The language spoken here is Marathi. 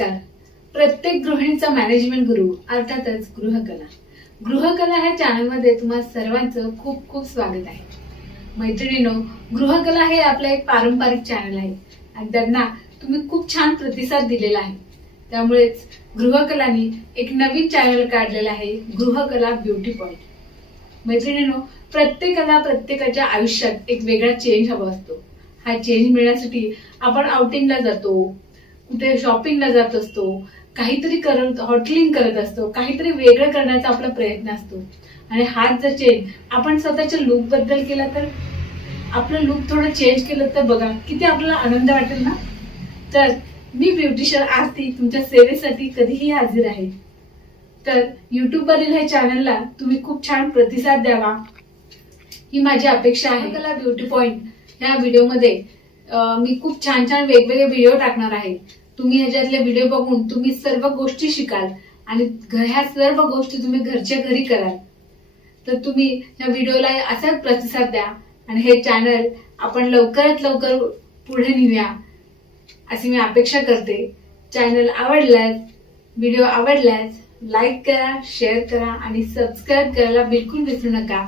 नमस्कार. प्रत्येक गृहिणीचा मॅनेजमेंट गुरु अर्थातच गृहकला. गृहकला ह्या चॅनलमध्ये तुम्हा सर्वांचं खूप खूप स्वागत आहे. मैत्रिणीनो गृहकला हे आपलं एक पारंपरिक चॅनल आहे. आणि त्यांना तुम्ही खूप छान प्रतिसाद दिलेला आहे. त्यामुळेच गृहकलानी एक नवीन चॅनल काढलेलं आहे गृहकला ब्युटी पॉइंट मैत्रिणीनो प्रत्येकाला प्रत्येकाच्या आयुष्यात एक वेगळा चेंज हवा असतो. हा चेंज मिळण्यासाठी आपण आउटिंगला जातो कुठे शॉपिंगला जात असतो काहीतरी करत हॉटलिंग करत असतो काहीतरी वेगळं करण्याचा आपला प्रयत्न असतो. आणि हाच जर चेंज आपण स्वतःच्या लुकबद्दल केला तर आपलं लुक थोडं चेंज केलं तर बघा किती आपल्याला आनंद वाटेल ना? तर मी ब्युटिशियन आरती तुमच्या सेवेसाठी कधीही हजर आहे. तर युट्यूबवरील ह्या चॅनलला तुम्ही खूप छान प्रतिसाद द्यावा. ही माझी अपेक्षा आहे. मला ब्युटी पॉइंट ह्या व्हिडिओमध्ये मी खूप छान छान वेगवेगळे व्हिडिओ टाकणार आहे. तुम्ही ह्याच्यातले व्हिडिओ बघून तुम्ही सर्व गोष्टी शिकाल आणि ह्या सर्व गोष्टी तुम्ही घरच्या घरी कराल. तर तुम्ही ह्या व्हिडिओला असाच प्रतिसाद द्या आणि हे चॅनल आपण लवकरात लवकर पुढे नेऊया अशी मी अपेक्षा करते. चॅनल आवडल्यास व्हिडिओ आवडल्यास लाईक करा शेअर करा आणि सबस्क्राईब करायला बिलकुल विसरू नका.